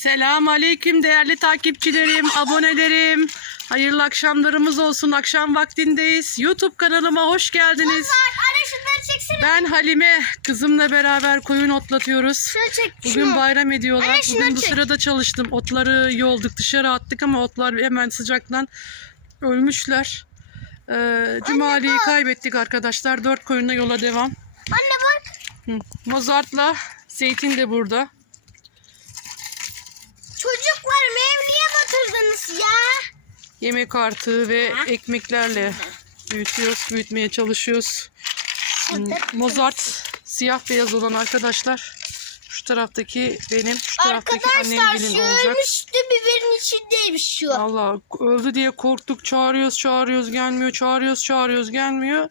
Selam aleyküm değerli takipçilerim, abonelerim. Hayırlı akşamlarımız olsun. Akşam vaktindeyiz. YouTube kanalıma hoş geldiniz. Ben Halime. Kızımla beraber koyun otlatıyoruz. Şunu çek. Bugün şunu. bayram ediyorlar. Anne, Bugün bu çek. sırada çalıştım. Otları yolduk. Dışarı attık ama otlar hemen sıcaktan ölmüşler. Ee, Cumali'yi kaybettik arkadaşlar. Dört koyunla yola devam. Anne bak. Mozart'la Zeytin de burada. Yemek artığı ve ekmeklerle büyütüyoruz, büyütmeye çalışıyoruz. Hmm, Mozart siyah beyaz olan arkadaşlar. Şu taraftaki benim, şu taraftaki annem gelin olacak. ölmüştü biberin içindeymiş şu. Allah öldü diye korktuk. Çağırıyoruz, çağırıyoruz, gelmiyor. Çağırıyoruz, çağırıyoruz, gelmiyor.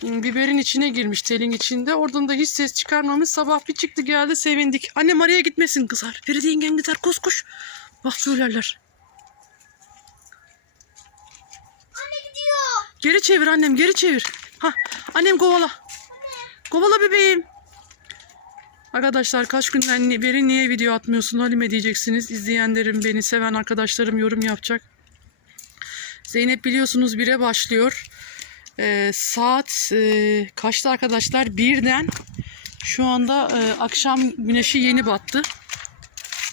Hmm, Biberin içine girmiş, telin içinde. Oradan da hiç ses çıkarmamış. Sabah bir çıktı geldi, sevindik. Annem araya gitmesin kızar. Feride yengen gider, koş koş. Bak söylerler. Geri çevir annem geri çevir. Ha annem kovala. Kovala bebeğim. Arkadaşlar kaç günden beri niye video atmıyorsun Halime diyeceksiniz. İzleyenlerim beni seven arkadaşlarım yorum yapacak. Zeynep biliyorsunuz 1'e başlıyor. Ee, saat e, kaçta arkadaşlar? Birden şu anda e, akşam güneşi yeni battı.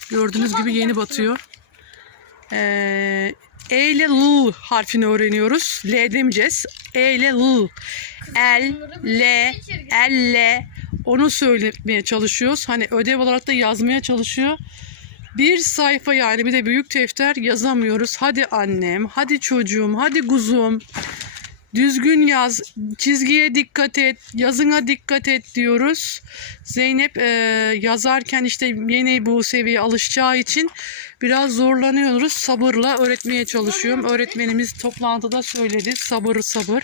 Gördüğünüz gibi yeni batıyor. Ee, E ile L harfini öğreniyoruz. L demeyeceğiz. E ile L. L, L, L. Onu söylemeye çalışıyoruz. Hani ödev olarak da yazmaya çalışıyor. Bir sayfa yani bir de büyük defter yazamıyoruz. Hadi annem, hadi çocuğum, hadi kuzum. Düzgün yaz, çizgiye dikkat et, yazına dikkat et diyoruz. Zeynep e, yazarken işte yeni bu seviyeye alışacağı için biraz zorlanıyoruz. Sabırla öğretmeye çalışıyorum. Öğretmenimiz toplantıda söyledi. Sabır sabır.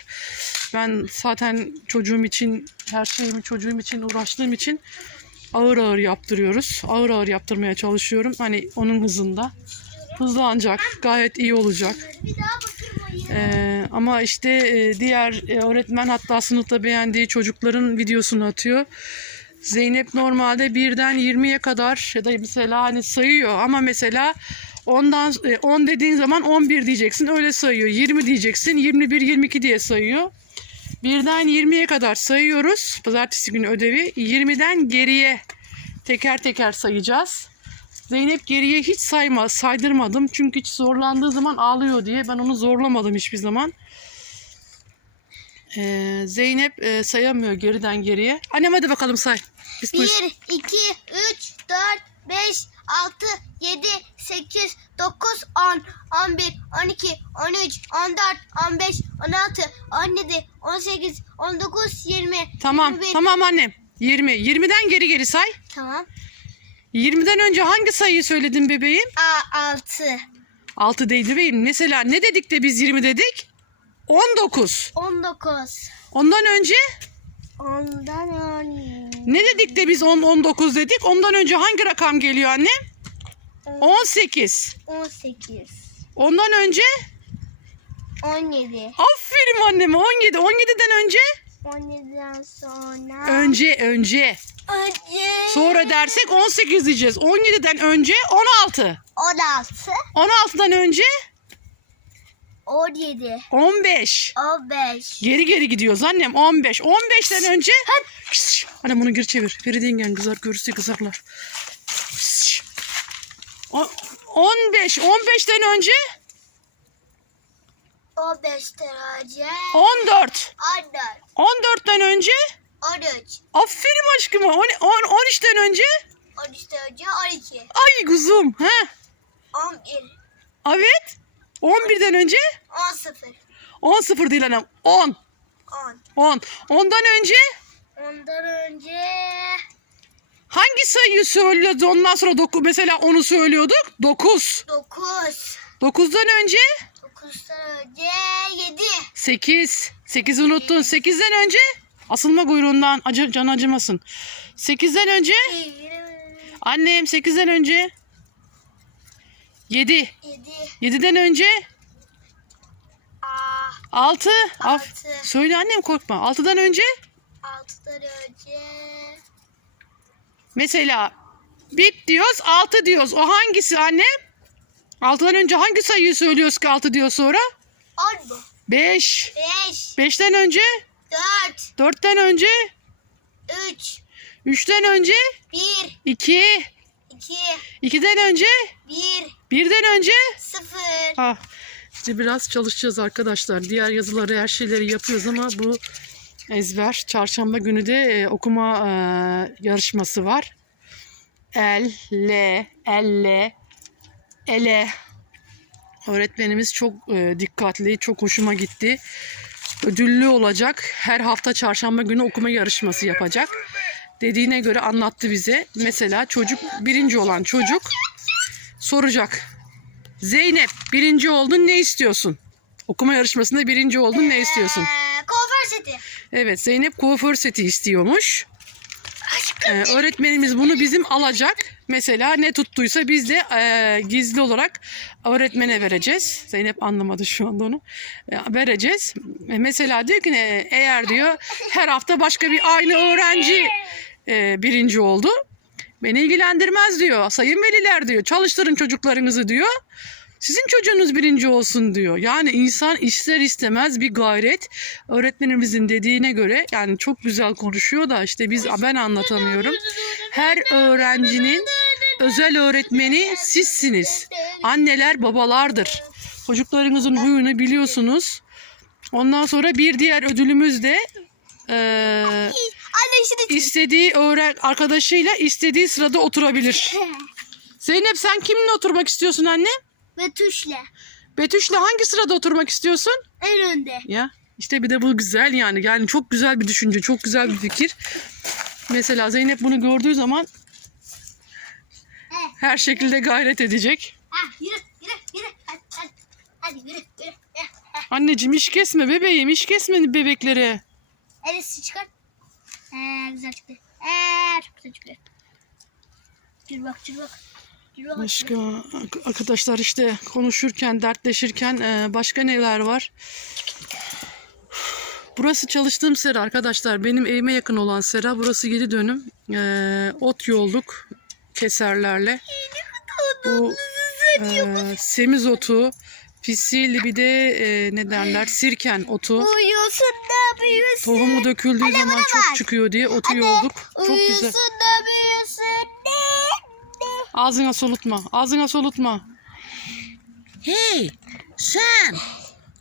Ben zaten çocuğum için, her şeyimi çocuğum için uğraştığım için ağır ağır yaptırıyoruz. Ağır ağır yaptırmaya çalışıyorum. Hani onun hızında. Hızlanacak, gayet iyi olacak. Ee, ama işte e, diğer e, öğretmen hatta sınıfta beğendiği çocukların videosunu atıyor. Zeynep normalde birden 20'ye kadar ya da mesela hani sayıyor ama mesela ondan e, 10 dediğin zaman 11 diyeceksin öyle sayıyor. 20 diyeceksin 21 22 diye sayıyor. Birden 20'ye kadar sayıyoruz. Pazartesi günü ödevi. 20'den geriye teker teker sayacağız. Zeynep geriye hiç sayma, saydırmadım. Çünkü hiç zorlandığı zaman ağlıyor diye. Ben onu zorlamadım hiçbir zaman. Ee, Zeynep e, sayamıyor geriden geriye. Annem hadi bakalım say. Biz buyur. 1, 2, 3, 4, 5, 6, 7, 8, 9, 10, 11, 12, 13, 14, 15, 16, 17, 18, 19, 20. Tamam, 21. tamam annem. 20. 20'den geri geri say. Tamam. 20'den önce hangi sayıyı söyledin bebeğim? A, 6, 6 değil bebeğim. Mesela ne dedik de biz 20 dedik? 19. 19. Ondan önce Ondan 10. ne dedik de biz 10 19 dedik? Ondan önce hangi rakam geliyor annem? 18. 18. Ondan önce 17. aferin anneme 17. 17'den önce 17'den sonra. önce önce. Önce. Sonra dersek 18 diyeceğiz. 17'den önce 16. 16. 16'dan önce 17. 15. 15. Geri geri gidiyoruz annem 15. 15'ten önce Annem bunu geri çevir. Feride yengen kızar görürse kızarlar. O- 15. 15'ten önce 15 derece. 14. 14. 14'ten önce 13. aferin aşkıma. 10, 13'ten önce 13 derece 12. ay kuzum. He. 11. Evet. 11'den önce 10 0. 10 0 değil annem. 10. 10. 10. Ondan önce Ondan önce hangi sayıyı söylüyordu? Ondan sonra doku, mesela onu söylüyorduk. 9. 9. 9'dan önce 9'dan önce 7. 8. 8'i unuttun. 8'den önce asılma kuyruğundan acı, can acımasın. 8'den önce annem 8'den önce 7. 7. 7'den önce Aa, 6. Af. Altı. Söyle annem korkma. 6'dan önce 6'dan önce mesela Bit diyoruz 6 diyoruz. O hangisi anne? 6'dan önce hangi sayıyı söylüyoruz ki 6 diyor sonra? 10 mu? 5. 5, 5'ten önce? 4, 4'ten önce? 3, 3'ten önce? 1, 2. 2, 2'den önce? 1, 1'den önce? 0. Ha. İşte biraz çalışacağız arkadaşlar. Diğer yazıları her şeyleri yapıyoruz ama bu ezber. Çarşamba günü de e, okuma e, yarışması var. El, le, elle, ele. Öğretmenimiz çok e, dikkatli, çok hoşuma gitti. Ödüllü olacak. Her hafta çarşamba günü okuma yarışması yapacak. Dediğine göre anlattı bize. Mesela çocuk, birinci olan çocuk soracak. Zeynep birinci oldun ne istiyorsun? Okuma yarışmasında birinci oldun ne istiyorsun? Ee, kuaför seti. Evet Zeynep kuaför seti istiyormuş. Ee, öğretmenimiz bunu bizim alacak. Mesela ne tuttuysa biz de e, gizli olarak öğretmene vereceğiz. Zeynep anlamadı şu anda onu. E, vereceğiz. E, mesela diyor ki ne, eğer diyor her hafta başka bir aynı öğrenci e, birinci oldu. Beni ilgilendirmez diyor. Sayın veliler diyor. Çalıştırın çocuklarınızı diyor. Sizin çocuğunuz birinci olsun diyor. Yani insan ister istemez bir gayret. Öğretmenimizin dediğine göre yani çok güzel konuşuyor da işte biz ben anlatamıyorum. Her öğrencinin özel öğretmeni sizsiniz. Anneler babalardır. Çocuklarınızın huyunu biliyorsunuz. Ondan sonra bir diğer ödülümüz de işini istediği öğren arkadaşıyla istediği sırada oturabilir. Zeynep sen kiminle oturmak istiyorsun anne? Ve tuşla. Betüş'le hangi sırada oturmak istiyorsun? En önde. Ya işte bir de bu güzel yani. Yani çok güzel bir düşünce, çok güzel bir fikir. Mesela Zeynep bunu gördüğü zaman her şekilde gayret edecek. Ha, yürü yürü yürü. Hadi hadi. Hadi yürü yürü. yürü. Ha. Anneciğim iş kesme bebeğim, iş kesme bebeklere. Elisi çıkar. Ee, güzel çıktı. Ee, çok güzel çıktı. Dur bak dur bak. Başka arkadaşlar işte konuşurken, dertleşirken e, başka neler var? Burası çalıştığım sera arkadaşlar. Benim evime yakın olan sera. Burası 7 dönüm. E, ot yolduk keserlerle. Bu e, semiz otu, fisil bir de e, ne derler sirken otu. Uyuyorsun da büyüsün. Tohumu döküldüğü zaman bak. çok çıkıyor diye otu yolduk. Çok güzel. Da büyüsün. Ağzına solutma. Ağzına solutma. Hey sen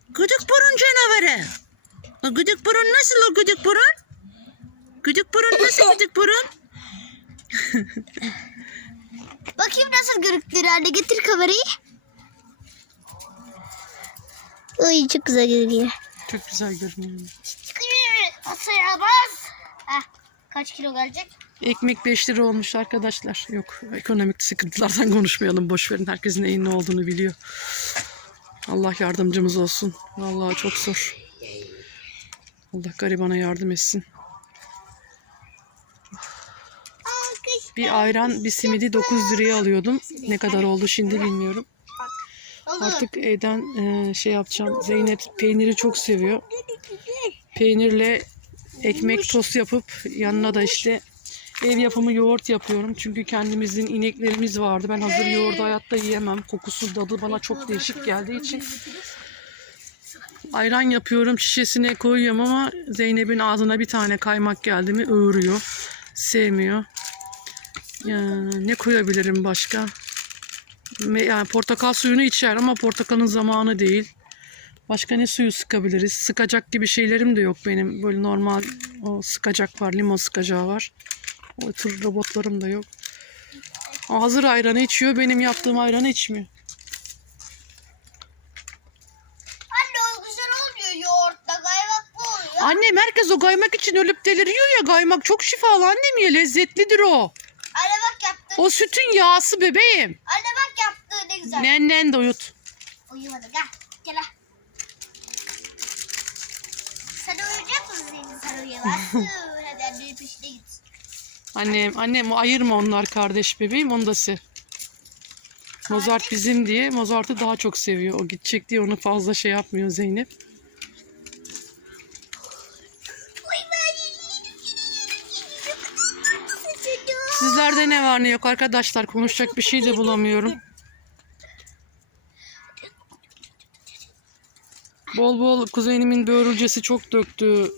gıdık burun canavarı. O gıdık burun nasıl o gıdık burun? Gıdık burun nasıl gıdık burun? Bakayım nasıl görüntüleri anne. Getir kamerayı. Ay çok güzel görünüyor. Çok güzel görünüyor. Asaya bas. Heh, kaç kilo gelecek? Ekmek 5 lira olmuş arkadaşlar. Yok ekonomik sıkıntılardan konuşmayalım. Boş verin. Herkesin neyin ne olduğunu biliyor. Allah yardımcımız olsun. Vallahi çok zor. Allah garibana yardım etsin. Bir ayran, bir simidi 9 liraya alıyordum. Ne kadar oldu şimdi bilmiyorum. Artık evden e, şey yapacağım. Zeynep peyniri çok seviyor. Peynirle ekmek tost yapıp yanına da işte ev yapımı yoğurt yapıyorum. Çünkü kendimizin ineklerimiz vardı. Ben hazır yoğurdu hayatta yiyemem. Kokusu, tadı bana çok değişik geldiği için ayran yapıyorum. Şişesine koyuyorum ama Zeynep'in ağzına bir tane kaymak geldi mi öğürüyor. Sevmiyor. Ya, ne koyabilirim başka? Yani portakal suyunu içer ama portakalın zamanı değil. Başka ne suyu sıkabiliriz? Sıkacak gibi şeylerim de yok benim. Böyle normal o sıkacak var, limon sıkacağı var. O tür robotlarım da yok. Hazır ayranı içiyor, benim yaptığım ayranı içmiyor. Anne o güzel olmuyor yoğurtla. Kaymak bu oluyor. Annem herkes o kaymak için ölüp deliriyor ya. Kaymak çok şifalı annem ya, lezzetlidir o. Anne bak yaptı. O sütün yağısı bebeğim. Anne bak yaptı ne güzel. Nennen de uyut. Uyumadı gel. Gel ha. Sen uyuyacak mısın? Sen uyuyamazsın. Hadi annenin peşine git. Annem, annem ayırma onlar kardeş bebeğim onu da sev. Mozart bizim diye Mozart'ı daha çok seviyor. O gidecek diye onu fazla şey yapmıyor Zeynep. Sizler de Nerede ne var ne yok arkadaşlar konuşacak bir şey de bulamıyorum. Bol bol kuzenimin börülcesi çok döktü.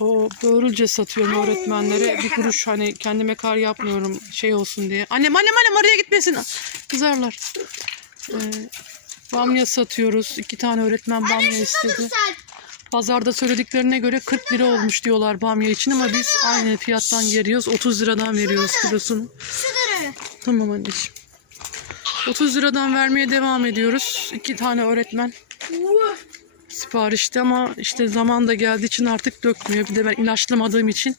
O börülce satıyorum öğretmenlere. Bir kuruş hani kendime kar yapmıyorum şey olsun diye. Annem annem annem oraya gitmesin. Kızarlar. Ee, bamya satıyoruz. İki tane öğretmen bamya istedi. Pazarda söylediklerine göre 40 lira olmuş diyorlar bamya için ama biz aynı fiyattan geliyoruz. 30 liradan veriyoruz kilosunu. Tamam anneciğim. 30 liradan vermeye devam ediyoruz. İki tane öğretmen siparişte ama işte zaman da geldiği için artık dökmüyor. Bir de ben ilaçlamadığım için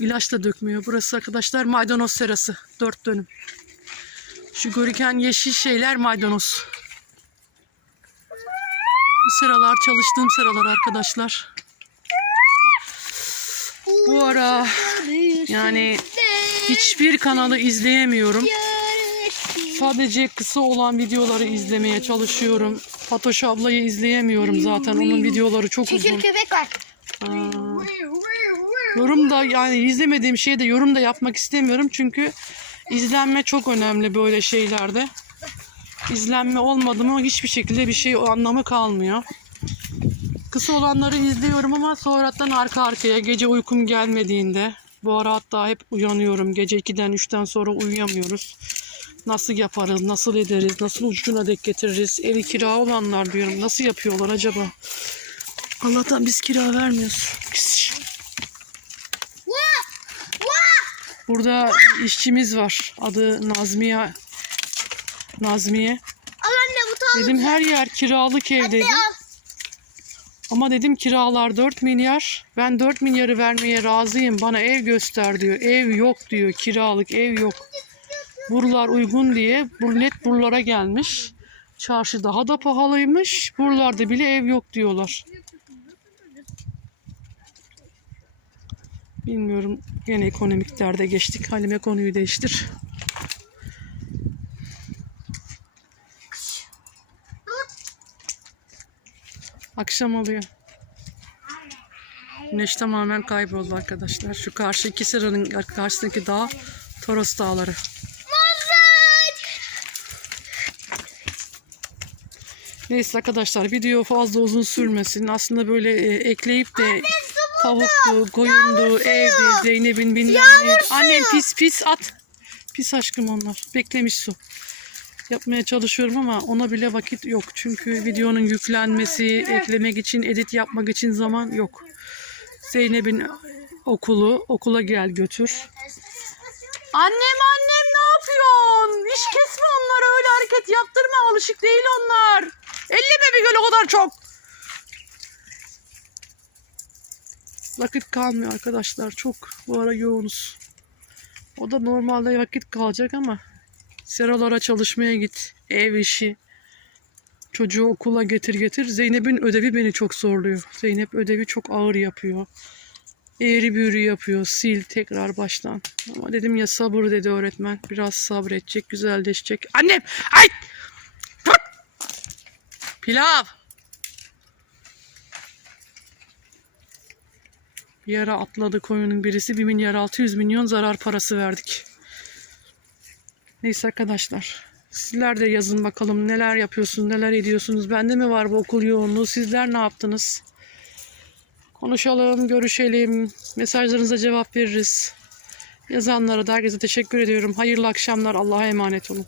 ilaç da dökmüyor. Burası arkadaşlar maydanoz serası. Dört dönüm. Şu görüken yeşil şeyler maydanoz. Bu sıralar çalıştığım sıralar arkadaşlar. Bu ara yani hiçbir kanalı izleyemiyorum. Sadece kısa olan videoları izlemeye çalışıyorum. Fatoş ablayı izleyemiyorum zaten. Onun videoları çok Çekil uzun. köpek var. Aa, yorum da yani izlemediğim şeye de yorum da yapmak istemiyorum. Çünkü izlenme çok önemli böyle şeylerde. İzlenme olmadı mı hiçbir şekilde bir şey o anlamı kalmıyor. Kısa olanları izliyorum ama sonradan arka arkaya gece uykum gelmediğinde bu ara hatta hep uyanıyorum. Gece 2'den 3'ten sonra uyuyamıyoruz. Nasıl yaparız, nasıl ederiz, nasıl ucuna dek getiririz? Evi kira olanlar diyorum. Nasıl yapıyorlar acaba? Allah'tan biz kira vermiyoruz. Burada işçimiz var. Adı Nazmiye. Nazmiye. Al anne bu tavuk. Dedim her yer kiralık ev dedim. Ama dedim kiralar 4 milyar. Ben 4 milyarı vermeye razıyım. Bana ev göster diyor. Ev yok diyor. Kiralık ev yok. Buralar uygun diye burlet buralara gelmiş. Çarşı daha da pahalıymış. Buralarda bile ev yok diyorlar. Bilmiyorum. Yine ekonomik derde geçtik. Halime konuyu değiştir. Akşam oluyor. Güneş tamamen kayboldu arkadaşlar. Şu karşı iki sıranın karşısındaki dağ Toros Dağları. Neyse arkadaşlar video fazla uzun sürmesin. Aslında böyle e, ekleyip de tavuktu, koyundu, evdi, Zeynep'in bilmem ne. Annem pis pis at. Pis aşkım onlar. Beklemiş su. Yapmaya çalışıyorum ama ona bile vakit yok. Çünkü videonun yüklenmesi, eklemek için, edit yapmak için zaman yok. Zeynep'in okulu, okula gel götür. Annem annem ne yapıyorsun? İş kesme onları öyle hareket yaptırma alışık değil onlar. Elleme bir göl o kadar çok. Vakit kalmıyor arkadaşlar çok bu ara yoğunuz. O da normalde vakit kalacak ama seralara çalışmaya git. Ev işi. Çocuğu okula getir getir. Zeynep'in ödevi beni çok zorluyor. Zeynep ödevi çok ağır yapıyor. Eğri büğrü yapıyor. Sil tekrar baştan. Ama dedim ya sabır dedi öğretmen. Biraz sabredecek, güzelleşecek. Annem! Ay! Pilav! Bir ara atladı koyunun birisi. 1 milyar 600 milyon zarar parası verdik. Neyse arkadaşlar. Sizler de yazın bakalım neler yapıyorsunuz, neler ediyorsunuz. Bende mi var bu okul yoğunluğu? Sizler ne yaptınız? Konuşalım, görüşelim. Mesajlarınıza cevap veririz. Yazanlara da herkese teşekkür ediyorum. Hayırlı akşamlar. Allah'a emanet olun.